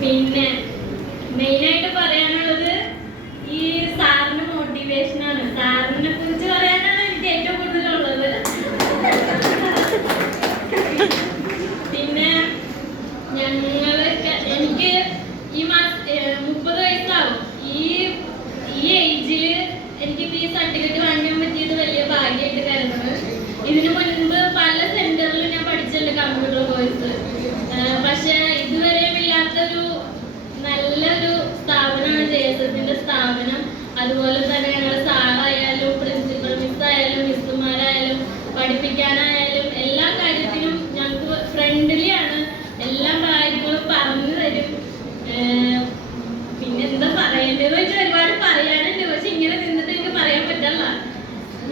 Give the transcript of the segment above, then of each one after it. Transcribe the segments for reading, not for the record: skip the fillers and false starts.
പിന്നെ മെയിനായിട്ട് പറയാനുള്ളത് ഈ സാറിന് മോട്ടിവേഷനാണ്. സാറിനെ കുറിച്ച് പറയാനാണ് എനിക്ക് ഏറ്റവും കൂടുതലുള്ളത്. പിന്നെ എനിക്ക് ഈ മാസം 30 വയസ്സാവും. ഈ ഏജില് എനിക്ക് ഈ സർട്ടിഫിക്കറ്റ് വാങ്ങാൻ പറ്റിയത് വലിയ ഭാഗ്യമായിട്ട് കരുതുന്നത്. ഇതിനു മുൻപ് പല സെന്ററിൽ ഞാൻ പഠിച്ചിട്ടുണ്ട് കമ്പ്യൂട്ടർ കോഴ്സ്. പക്ഷെ ഇതുവരെയും ഇല്ലാത്തൊരു നല്ലൊരു സ്ഥാപനമാണ് JSSന്റെ സ്ഥാപനം. അതുപോലെ തന്നെ ഞങ്ങളുടെ സാറായാലും പ്രിൻസിപ്പൽ മിസ്സായാലും മിസ്സുമാരായാലും പഠിപ്പിക്കാനായാലും എല്ലാ കാര്യത്തിനും ഞങ്ങൾക്ക് ഫ്രണ്ട്ലിയാണ്. എല്ലാ കാര്യങ്ങളും പറഞ്ഞു തരും. പിന്നെ എന്താ പറയേണ്ടതെന്ന് വെച്ചാൽ ഒരുപാട് പറയാനുണ്ട്. പക്ഷെ ഇങ്ങനെ നിന്നിട്ട് എനിക്ക് പറയാൻ പറ്റില്ല.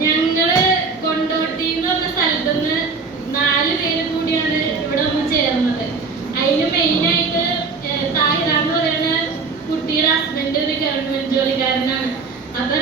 ഞങ്ങള് കൊണ്ടോട്ടി എന്ന് പറഞ്ഞ സ്ഥലത്തുനിന്ന് 4 പേര് കൂടിയാണ് ഇവിടെ ഒന്ന് ചേർന്നത്. അതിന് മെയിനായിട്ട് താഹിറ എന്ന് പറയുന്ന കുട്ടിയുടെ ഹസ്ബൻഡ് ഒരു ഗവൺമെന്റ് ജോലിക്കാരനാണ്. അപ്പൊ